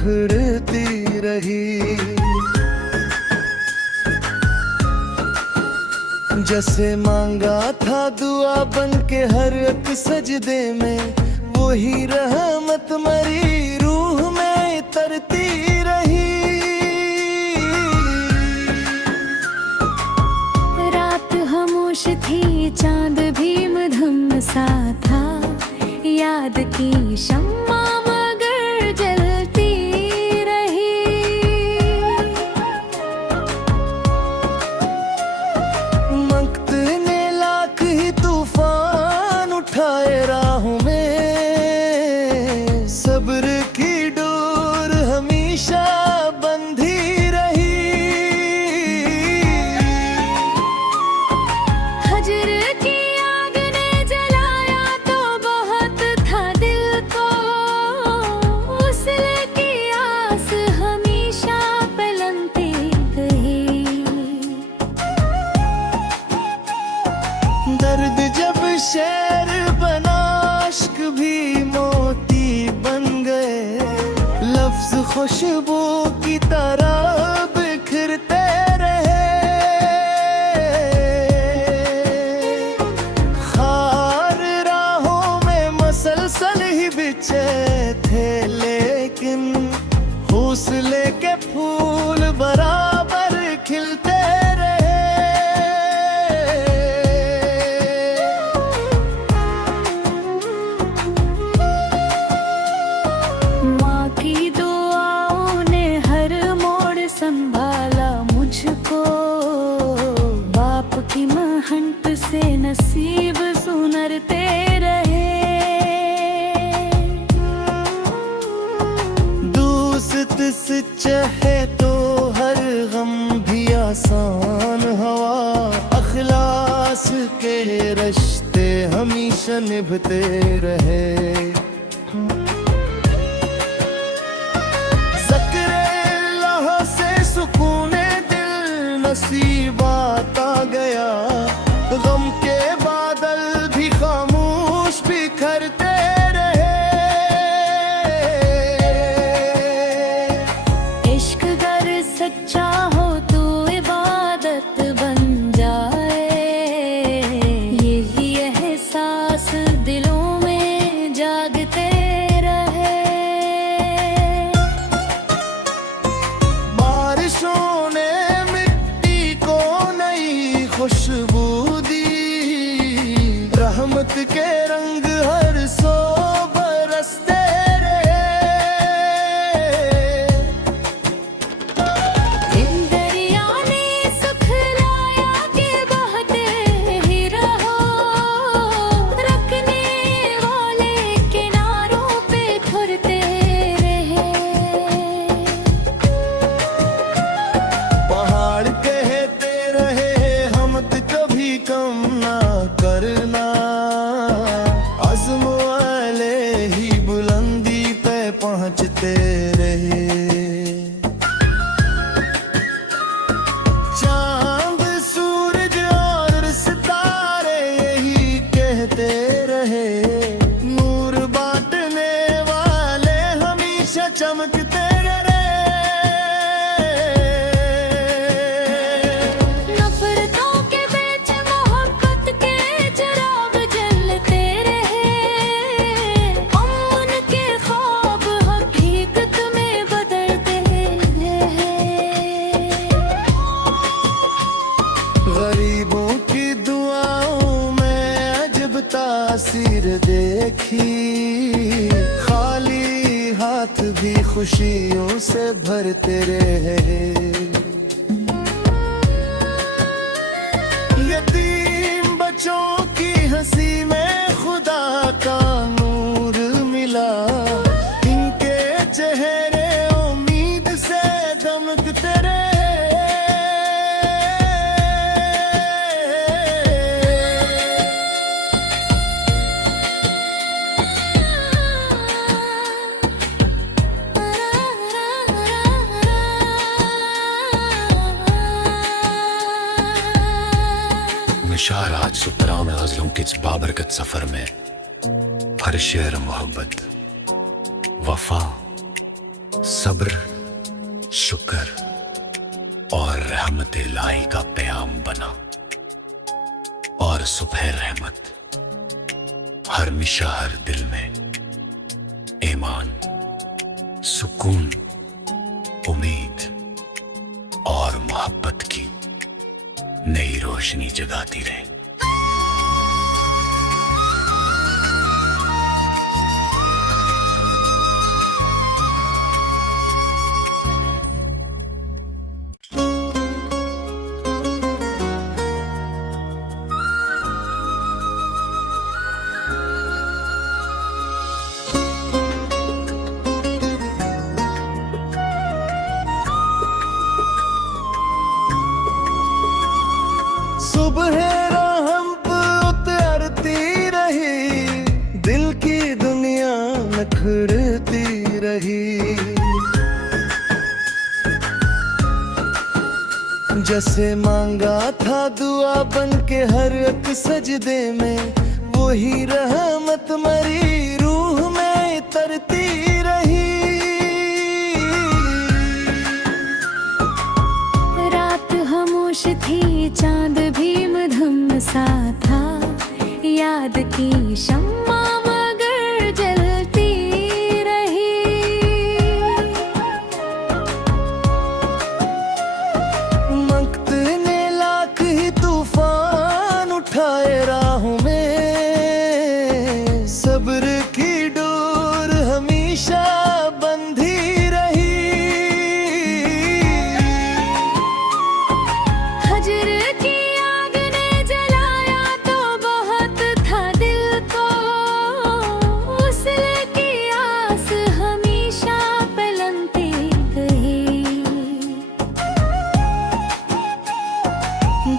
ठहरती रही। जैसे मांगा था दुआ बन के हर एक सजदे में, वही रहमत मरी रूह में तरती रही। रात खामोश थी, चांद भी मधुम सा था, याद की शम्मा मगर जलती रही। वक्त ने लाख ही तूफान उठाए राहों में, सब्र की डोर हमेशा बंधी रही। हजर की आग ने जलाया तो बहुत था दिल को, उसल की आस हमेशा पलंती गई। दर्द जब शेर बना, इश्क भी मोती बन गए, लफ्ज खुशबू की तरह बिखरते रहे। खार राहों में मसलसल ही बिछे थे, लेकिन हौसले के फूल बराबर खिलते रहे। माँ की दुआओं ने हर मोड़ संभाला मुझको, बाप की महंत से नसीब सुनरते रहे। दोस्त सच्चा है तो हर गम भी आसान हवा, अखलास के रिश्ते हमेशा निभते रहे। ज़िक्र-ए-अल्लाह से सुकूने दिल नसीबात आ गया, गम के बादल भी खामोश बिखरते रहे। इश्क गर सच्चा हो तो इबादत बन जाए, यही एहसास दिलों में जागते रहे। बारिशों ने मिट्टी को नई खुशबू दी, रहमत के रंग हर सो बरसते रहे। इन दरिया ने सुखलाया कि बहते ही रहो, रखने वाले किनारों पे खुरते रहे। पहाड़ कहते रहे हमत कभी कम ना करना, अज़्म वाले ही बुलंदी पे पहुंचते रहे। चांद सूरज और सितारे यही कहते रहे, नूर बांटने वाले हमेशा चमकते रहे। नफरतों के बीच मोहब्बत के चिराग जलते रहे, अमन के ख्वाब हकीकत में बदलते रहे। गरीबों की दुआओं में अजब तासीर देखी, खाली हाथ भी खुशियों से भरते रहे। यतीम बच्चों की हंसी में खुदा का नूर मिला, इनके चेहरे उम्मीद से दमकते रहे। निशार आज सुतरा में गज़लों के इस बाबरकत सफर में, हर शेर मोहब्बत, वफा सब्र, शुक्र और रहमत इलाही का प्याम बना। और सुबह रहमत हमेशा हर दिल में ईमान, सुकून, उम्मीद और मोहब्बत की नई रोशनी जगाती रहे। सुबह राहम पे उतरती रही, दिल की दुनिया नखरती रही। जैसे मांगा था दुआ बन के हर एक सजदे में, वही रहमत मरी रूह में तरती रही। रात खामोश थी, चांद भी मधुम सा था, याद की शम्मा मगर जलती रही। वक्त ने लाख ही तूफान उठाए राहों में, सब्र की डोर हमेशा बंधी रही। हजर की आग ने जलाया तो बहुत था दिल को, उसले की आस हमेशा पलंती गई।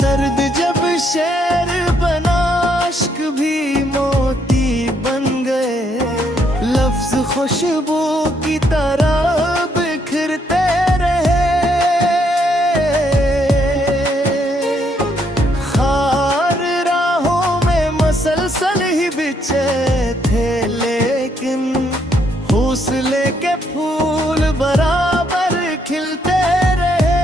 दर्द जब शेर बना, इश्क भी मोती बन गए, लफ्ज खुशबू की तरह बिखरते रहे। खार राहों में मसलसल ही बिछे थे, लेकिन हौसले के फूल बराबर खिलते रहे।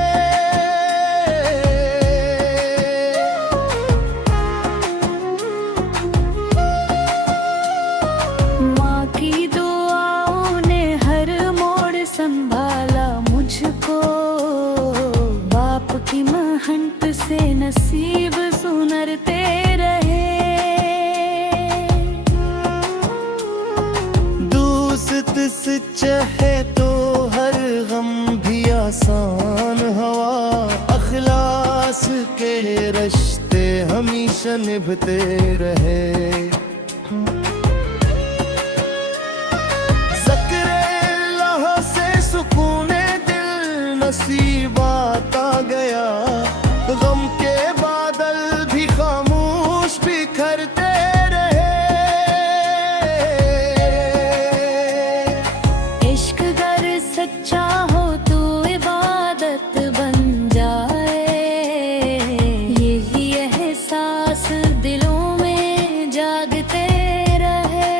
माँ की दुआओं ने हर मोड़ संभाला मुझको, बाप की महंत से नसीब सुनरते रहे। दोस्त से चाहे तो हर गम भी आसान हवा, अखलास के रिश्ते हमेशा निभते रहे। ज़िक्र-ए-अल्लाह से सुकूने दिल नसीबात आ गया, गम के बादल भी खामोश बिखरते रहे। इश्क गर सच्चा हो तो इबादत बन जाए, यही एहसास दिलों में जागते रहे।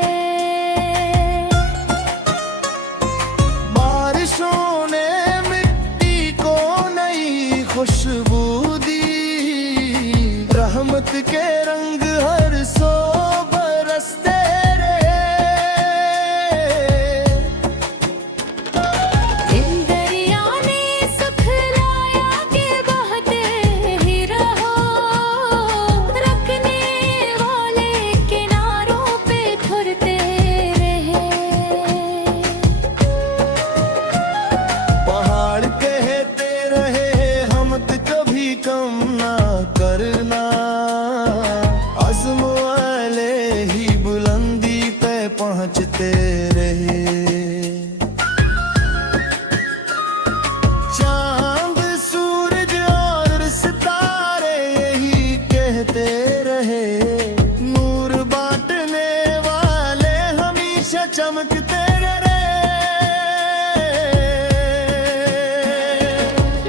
बारिशों ने मिट्टी को नई खुशबू दी, रहमत के रंग हर सो बरसते रहे। इन दरिया ने सुखलाया कि बहते ही रहो, रखने वाले किनारों पे थुरते रहे। पहाड़ कहते रहे हमत कभी कम ना करना, अज़्म वाले ही बुलंदी पे पहुंचते रहे। चांद सूरज और सितारे यही कहते रहे, नूर बांटने वाले हमेशा चमकते रहे।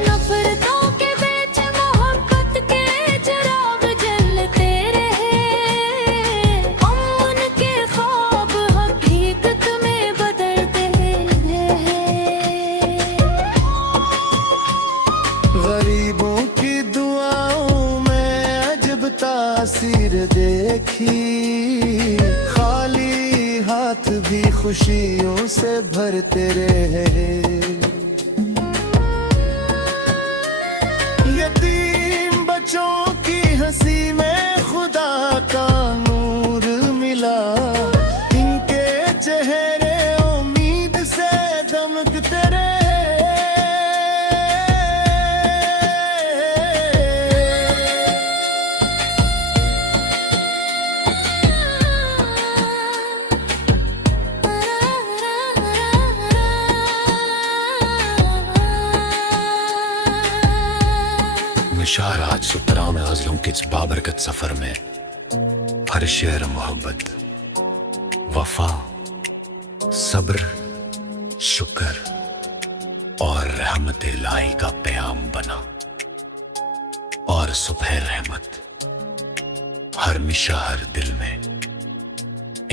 नफरतों के बीच मोहब्बत के चिराग जलते रहे, अमन के ख्वाब हकीकत में बदलते रहे। तासीर देखी, खाली हाथ भी खुशियों से भरते रहे। यतीम बच्चों की हंसी में खुदा का नूर मिला, इनके चेहरे उम्मीद से दमकते रहे। निशार आज सुतरा में गजलों के इस बाबरकत सफर में हर शेर मोहब्बत, वफा, सब्र, शुक्र और रहमत इलाही का प्याम बना। और सुबह रहमत हर मिशा हर दिल में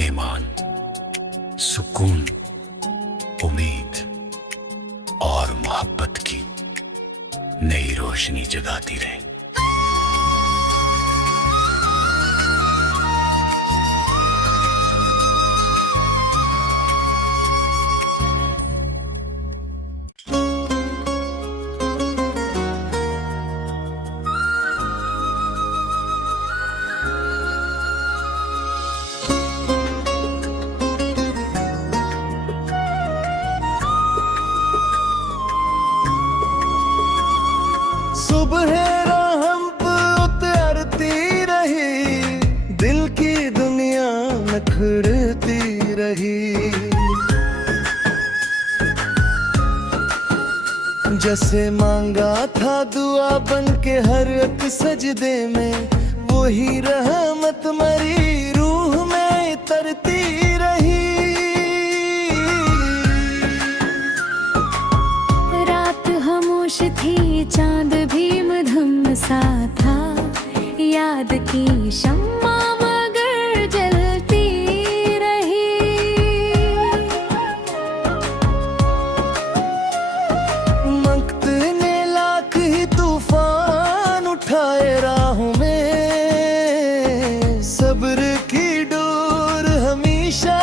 ईमान, सुकून, उम्मीद और मोहब्बत की नई रोशनी जगाती रहे। सुबह राहम उतरती रही, दिल की दुनिया नखरती रही। जैसे मांगा था दुआ बन के हर एक सजदे में, वही रहमत मरी रूह में तरती रही। रात खामोश थी, चांद भी मधुम सा था, याद की शम्मा मगर जलती रही। वक्त ने लाख ही तूफान उठाए राहों में, सब्र की डोर हमेशा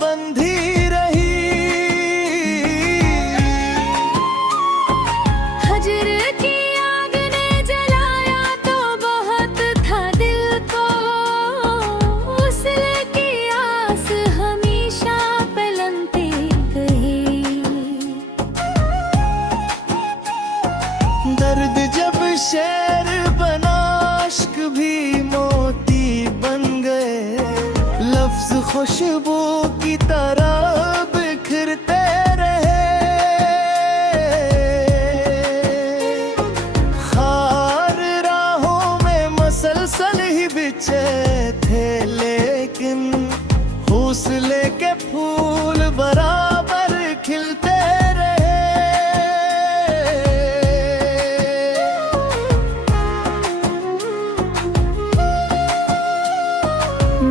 बंधी रही। हजर की आग ने जलाया तो बहुत था दिल को, वस्ल की आस हमेशा पलंती गई। दर्द जब शेर बना, इश्क भी मोती बन गए, लफ्ज खुशबू की तरह बिखरते रहे। खार राहों में मसलसल ही बिछे थे, लेकिन हौसले के फूल बराबर खिलते रहे।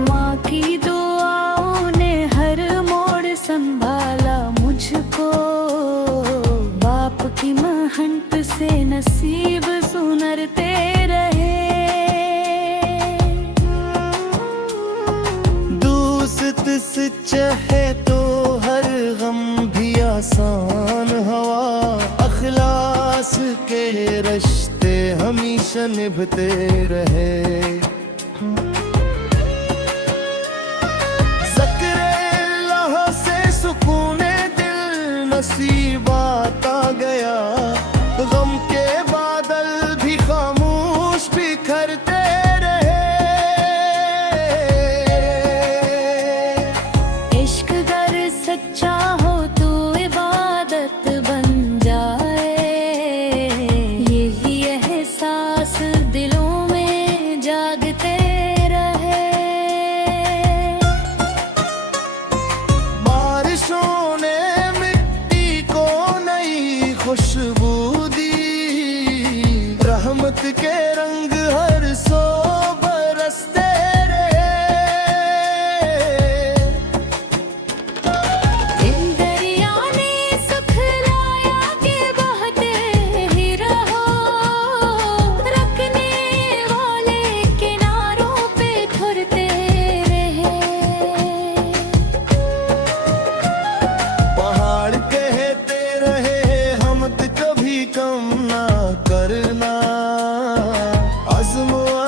माँ की दुआओं ने हर मोड़ संभाला मुझको, बाप की महंत से नसीब सुनरते रहे। दोस्त से चाहे तो हर गम भी आसान हवा, अखलास के रिश्ते हमेशा निभते रहे। ज़िक्र-ए-अल्लाह से सुकूने दिल नसीबात आ गया, गम के बादल भी खामोश बिखरते रहे। इश्क गर सच्चा हो तो इबादत बन जाए, यही एहसास दिलों में जागते रहे। बारिशों ने मिट्टी को नई खुशबू दी, रहमत के रंग हर सो बरसते रहे। इन दरिया ने सुख लाया कि बहते ही रहो, रखने वाले के नाम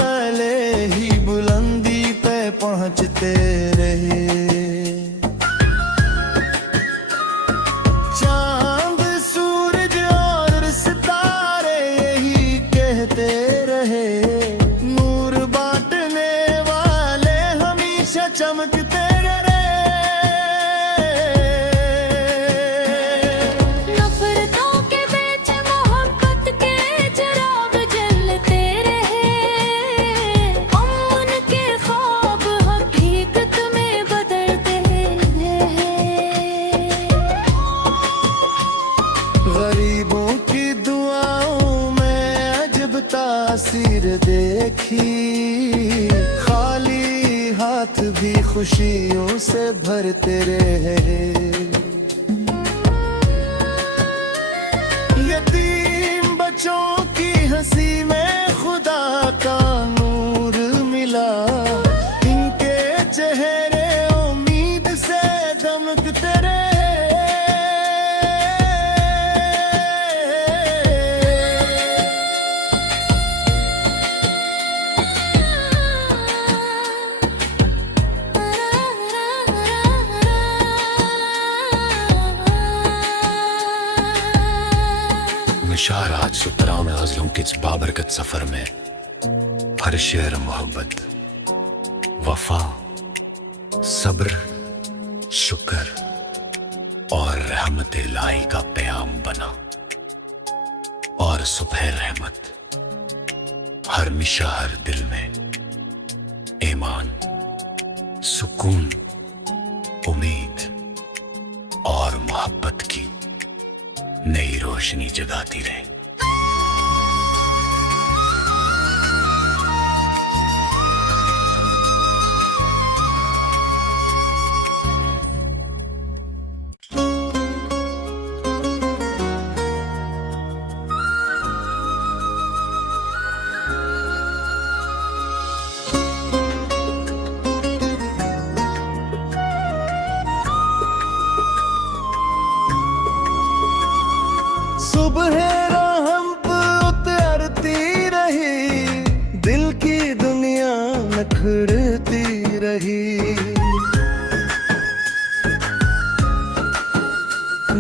वाले ही बुलंदी पे पहुंचते रहे। चांद सूरज और सितारे यही कहते रहे, नूर बांटने वाले हमेशा चमकते रहे। नफरतों के बीच मोहब्बत के चिराग जलते रहे, उनके ख्वाब हकीकत में बदलते रहे। गरीबों की दुआओं में अजब तासीर देखी, खाली हाथ भी खुशियों से भरते रहे। यतीम बच्चों की हंसी में खुदा का नूर मिला, इनके चेहरे उम्मीद से दमकते रहे। निशार आज सुतरा में गजलों के इस बाबरकत सफर में हर शेर मोहब्बत, वफा, सब्र, शुक्र और रहमत इलाही का प्याम बना। और सुबह रहमत हर मिशा हर दिल में ईमान, सुकून, उम्मीद और मोहब्बत की नई रोशनी जगाती रहे। सुबह राहम उतरती रही, दिल की दुनिया नखरती रही।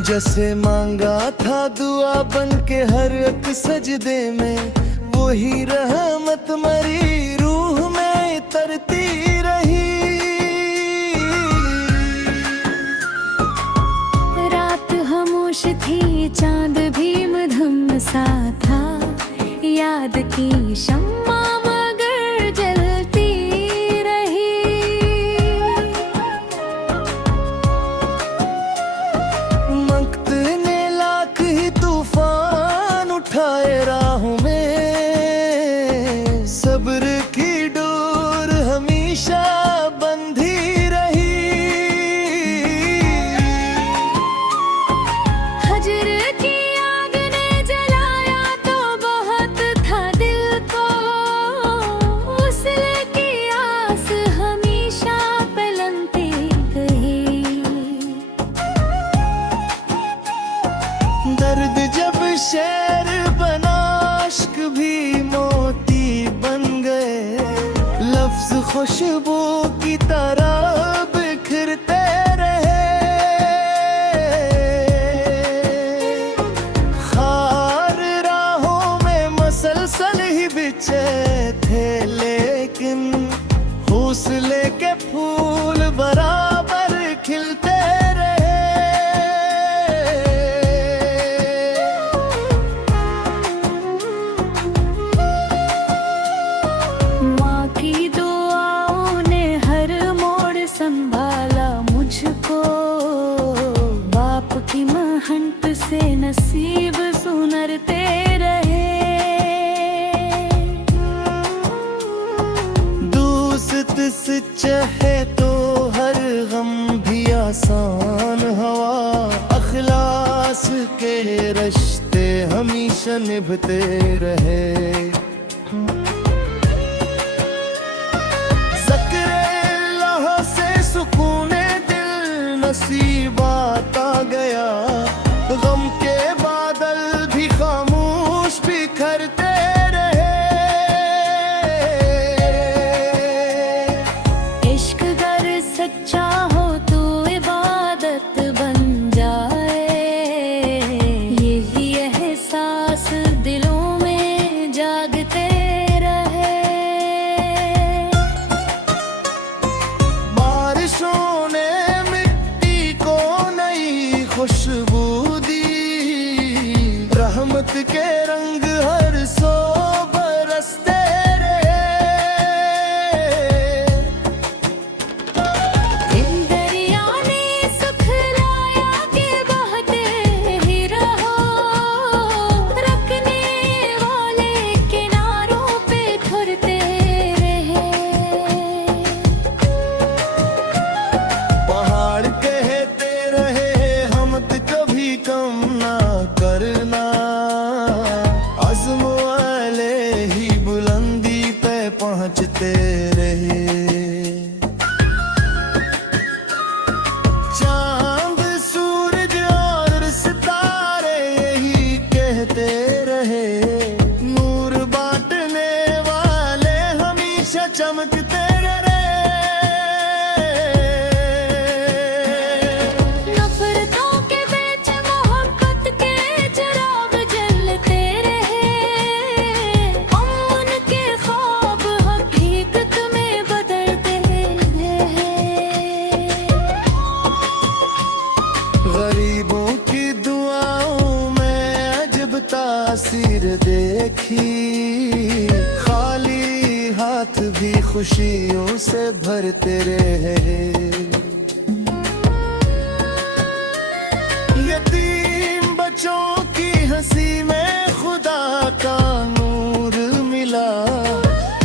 जैसे मांगा था दुआ बन के हर एक सजदे में, वही रहमत मरी रूह में तरती रही। रात खामोश थी, चांद भी मधुम सा था, याद की शम्मा मगर जलती रही। वक्त ने लाख ही तूफान उठाए राहों में, सब्र की डोर हमेशा बंधी रही। हजर की आग ने जलाया तो बहुत था दिल को, वस्ल की आस हमेशा पलंती गई। दर्द जब शेर बना, इश्क भी मोती बन गए, लफ्ज खुशबू की तरह बिखरते रहे। खार राहों में मसलसल ही बिछे थे, लेकिन हौसले के फूल बराबर खिलते रहे। माँ की दुआओं ने हर मोड़ संभाला मुझको, बाप की महंत से नसीब सुनरते रहे। दोस्त सच्चा है तो हर गम भी आसान हवा, अखलास के रिश्ते हमेशा निभते रहे। ज़िक्र-ए-अल्लाह से सुकूने दिल नसीबात आ गया, गम के बादल भी खामोश बिखरते रहे। जांचते रहे। चांद सूरज और सितारे यही कहते रहे, नूर बांटने वाले हमेशा चमकते रहे। नफरतों के बीच मोहब्बत के चिराग जलते रहे, अमन के ख्वाब हकीकत में बदलते रहे। गरीबों की दुआओं में अजब तासीर देखी, खाली हाथ भी खुशियों से भरते रहे। यतीम बच्चों की हंसी में खुदा का नूर मिला,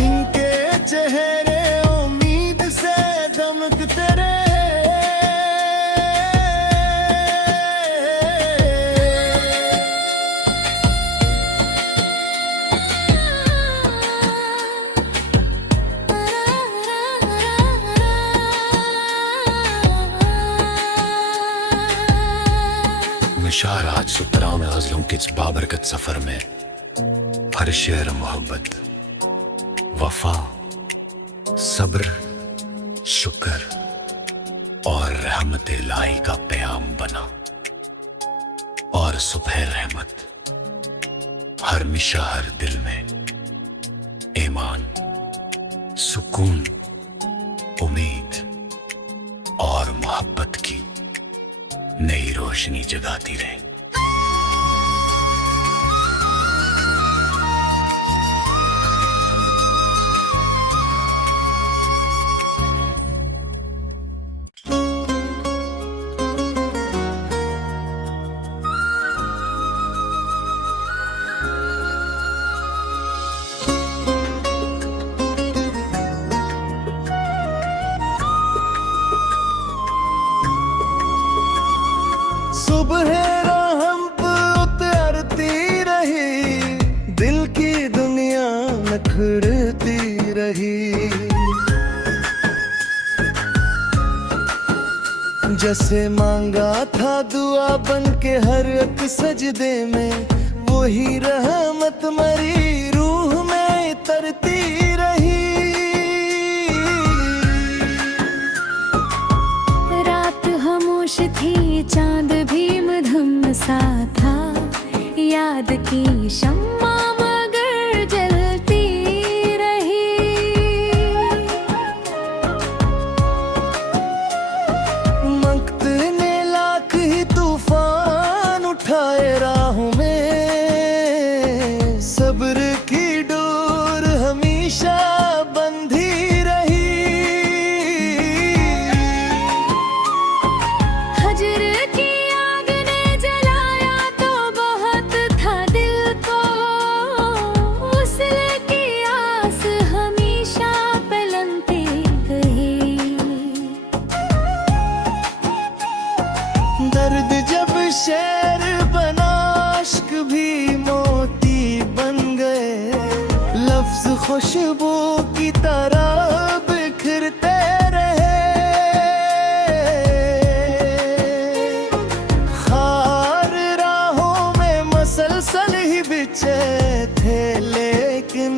इनके चेहरे उम्मीद से दमकते रहे। निशार आज सुतरा में गजलों के इस बाबरकत सफर में हर शेर मोहब्बत, वफा, सब्र, शुक्र और रहमत इलाही का प्याम बना। और सुबह रहमत हर मिशा हर दिल में ईमान, सुकून, उम्मीद और मोहब्बत की नई रोशनी जगाती रहे। सुबह राहम उतरती रही, दिल की दुनिया नखरती रही। जैसे मांगा था दुआ बन के हर एक सजदे में, वही रहमत मरी रूह में तरती रही। रात खामोश थी, चांद भी मधुम सा था, याद की शम्मा मगर जलती रही। वक्त ने लाख ही तूफान उठाए राहों में, सब्र की डोर हमेशा बंधी रही। हजर की आग ने जलाया तो बहुत था दिल को, वस्ल की आस हमेशा पलंती गई। दर्द जब शेर बना, इश्क भी मोती बन गए, लफ्ज खुशबू की तरह बिखरते रहे। खार राहों में मसलसल ही बिछे थे, लेकिन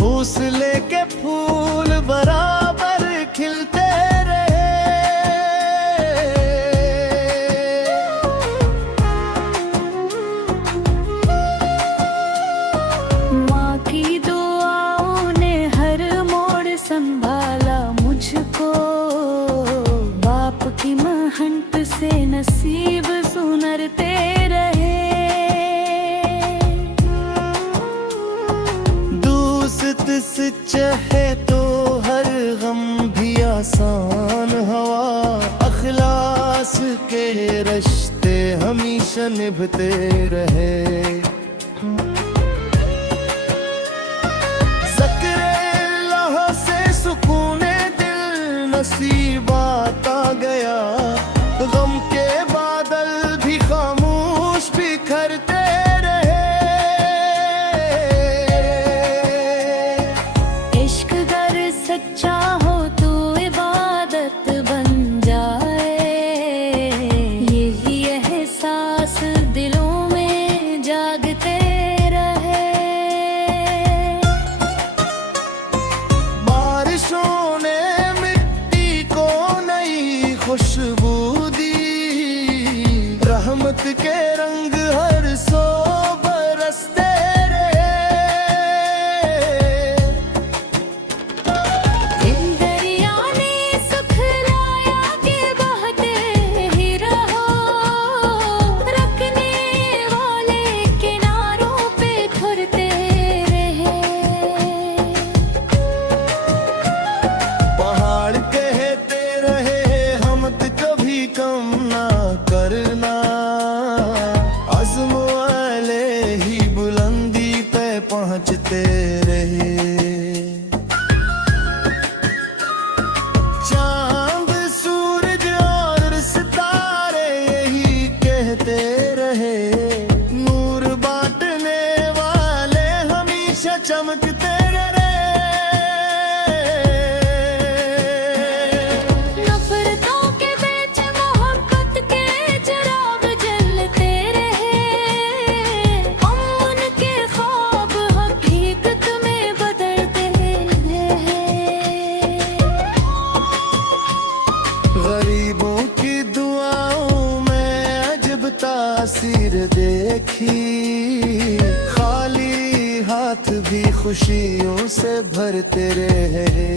हौसले के फूल बराबर खिलते रहे। माँ की दुआओं ने हर मोड़ संभाला मुझको, बाप की महंत से नसीब सुनरते रहे। दोस्त सच्चा है तो हर गम भी आसान हवा, अखलास के रिश्ते हमेशा निभते रहे। ज़िक्र-ए-अल्लाह से सुकूने दिल नसीबात आ गया, गम के बादल भी खामोश बिखरते रहे। इश्क सच्चा हो तो इबादत बन जाए, यही एहसास दिलों में जागते रहे। बारिशों ने मिट्टी को नई खुशबू दी, रहमत के रंग हर सो बरसते रहे। इन दरिया ने सुख लाया कि बहते ही रहो, रखने वाले किनारों पे ठुरते रहे। पहाड़ कहते रहे हमत कभी कम ना करना, अज़्म वाले ही बुलंदी पे पहुंचते रहे। चांद सूरज और सितारे यही कहते रहे, नूर बांटने वाले हमेशा चमकते रहे। नफरतों के बीच मोहब्बत के चिराग जलते रहे, अमन के ख्वाब हकीकत में बदलते रहे। गरीबों की दुआओं में अजब तासीर देखी, खाली हाथ भी खुशियों से भरते रहे।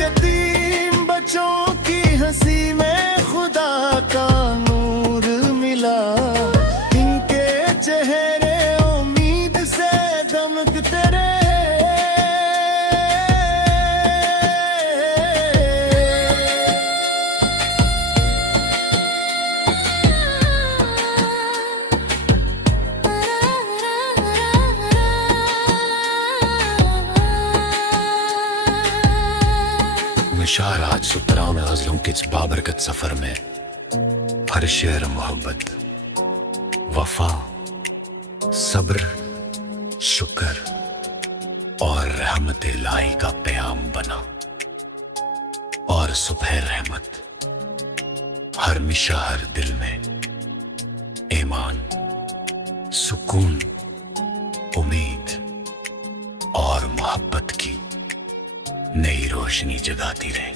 यतीम बच्चों की हंसी में खुदा का नूर मिला, इनके चेहरे उम्मीद से दमकते रहे। निशार आज सुतरा में गजलों के इस बाबरकत सफर में हर शेर मोहब्बत, वफा, सब्र, शुक्र और रहमत इलाही का प्याम बना। और सुबह रहमत हमेशा हर दिल में ईमान, सुकून, उम्मीद और मोहब्बत की नई रोशनी जगाती रहे।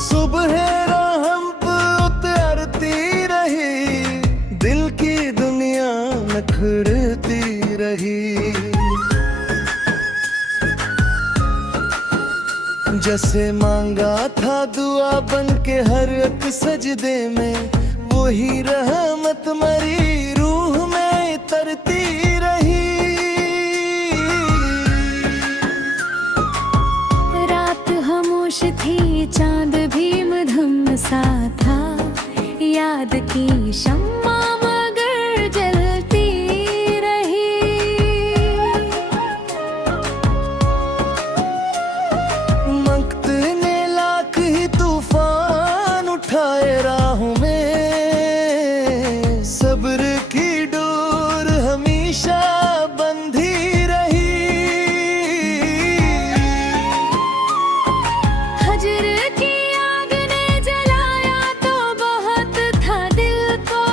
सुबह राहम पे उतरती रही, दिल की दुनिया नखरती रही। जैसे मांगा था दुआ बन के हर एक सजदे में, वही रहमत मरी रूह में तरती रही। रात खामोश थी, चांद भी मधुम सा था, याद की शम्मा मगर जलती रही। वक्त ने लाख ही तूफान उठाए राहों में, सब्र की डोर हमेशा बंधी रही। हजर की आग ने जलाया तो बहुत था दिल को,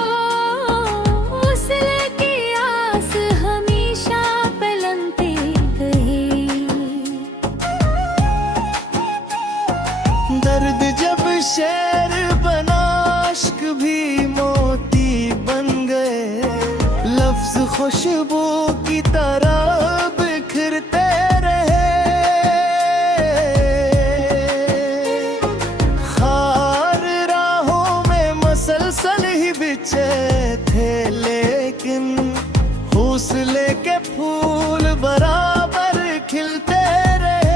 वस्ल की आस हमेशा पलंती गई। दर्द जब शेर बना, इश्क भी मोती बन गए, लफ्ज खुशबू की तरह बिखरते रहे। खार राहों में मसलसल ही बिछे थे, लेकिन हौसले के फूल बराबर खिलते रहे।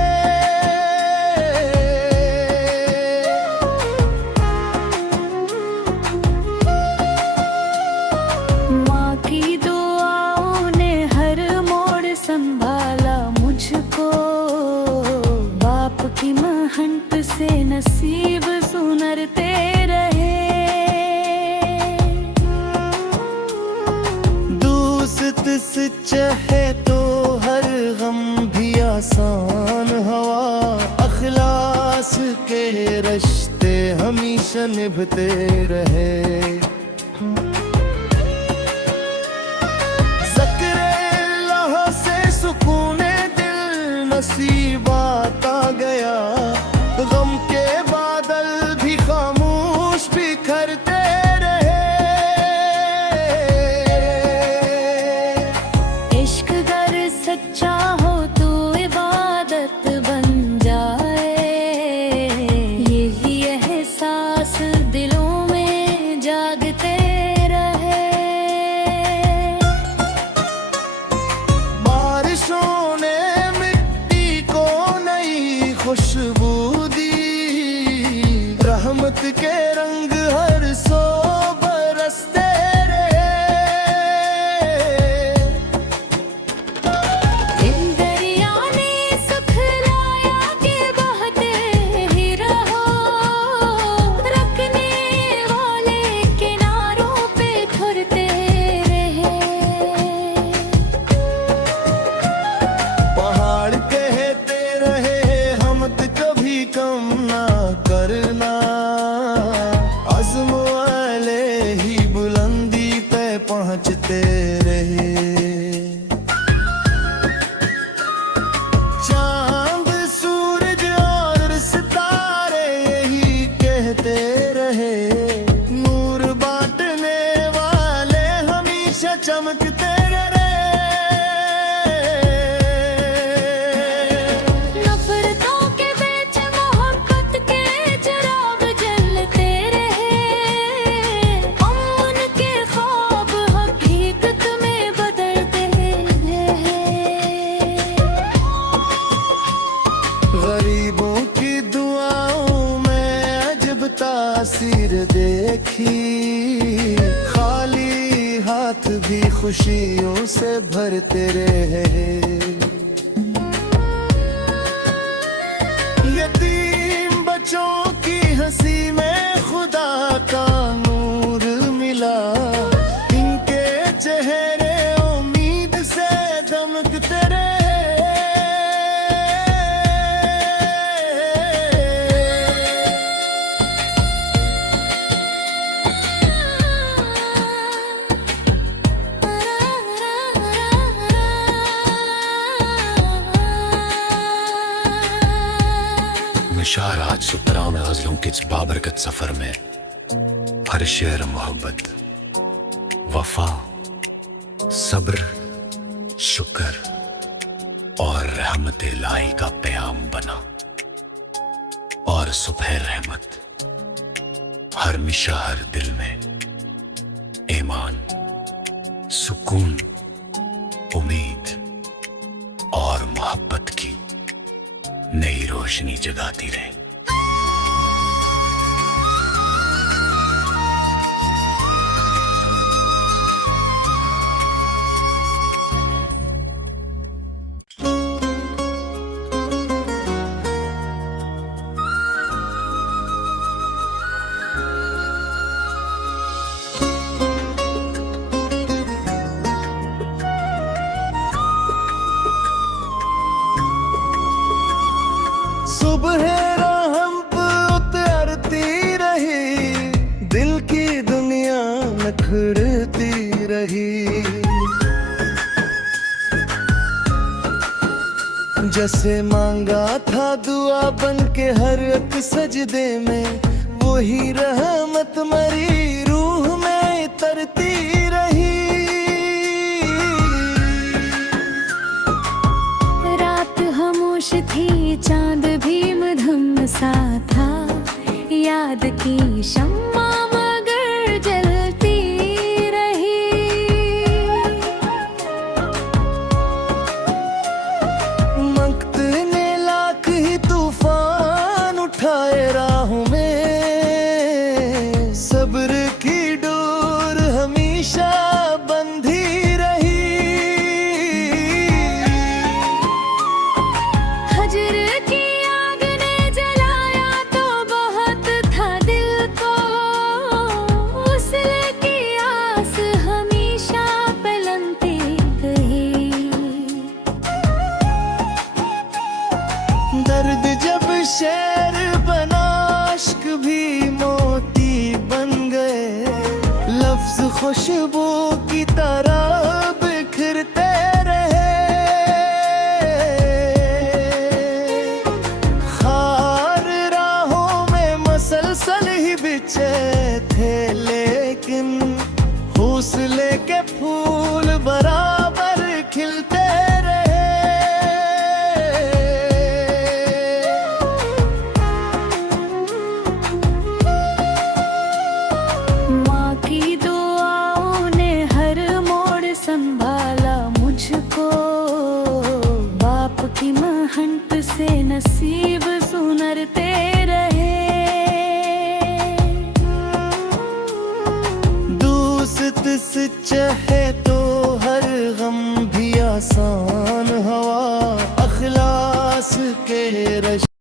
आसान हवा, अखलास के रिश्ते हमेशा निभते रहे। ज़िक्र-ए-अल्लाह से सुकूने दिल नसीबात आ गया, गम के बादल भी खामोश बिखरते रहे। इश्क अगर सच्चा हो तो इबादत बन जाए, यही एहसास दिलों में जागते रहे। बारिशों ने मिट्टी को नई खुशबू दी, रहमत के रंग हर सो बरसते रहे। इन दरिया ने सुख लाया कि बहते ही रहो, रखने वाले किनारों पे ठुरते रहे। पहाड़ कहते रहे हमत कभी कम ना करना, अज़्म वाले ही बुलंदी पे पहुंचते रहे। चांद सूरज और सितारे यही कहते रहे, नूर बांटने वाले हमेशा चमकते रहे। नफरतों के बीच मोहब्बत के चिराग जलते रहे, अमन के ख्वाब हकीकत में बदलते रहे। गरीबों की दुआओं में अजब तासीर देखी, खाली हाथ भी खुशियों से भरते रहे। यतीम बच्चों की हंसी में खुदा का नूर मिला, इनके चेहरे उम्मीद से दमकते रहे। निशार आज सुतरा में गज़लों के इस बाबरकत सफर में, हर शेर मोहब्बत, वफा, सब्र, शुक्र और रहमत इलाही का प्याम बना। और सुबह रहमत हर मिशा हर दिल में ईमान, सुकून, उम्मीद और मोहब्बत की नई रोशनी जगाती रहे। सुबह राहम पे उतरती रही, दिल की दुनिया नखरती रही। जैसे मांगा था दुआ बन के हर एक सजदे में, वही रहमत मरी रूह में तरती रही। रात खामोश थी, चांद भी मधुम सा था, याद की शम्मा मगर जलती रही। वक्त ने लाख ही तूफान उठाए राहों में, सब्र की डोर हमेशा बंधी रही। हजर की आग ने जलाया तो बहुत था दिल को, दर्द जब शेर बना, इश्क भी मोती बन गए। लफ्ज खुशबू की तरह बिखरते रहे। खार राहों में मसलसल ही बिछे थे, लेकिन हौसले के फूल बराबर खिलते रहे। माँ की दुआओं ने हर मोड़ संभाला मुझको, बाप की महंत से नसीब सुनरते रहे। दोस्त सच्चा है तो हर गम भी आसान हवा, अखलास के रश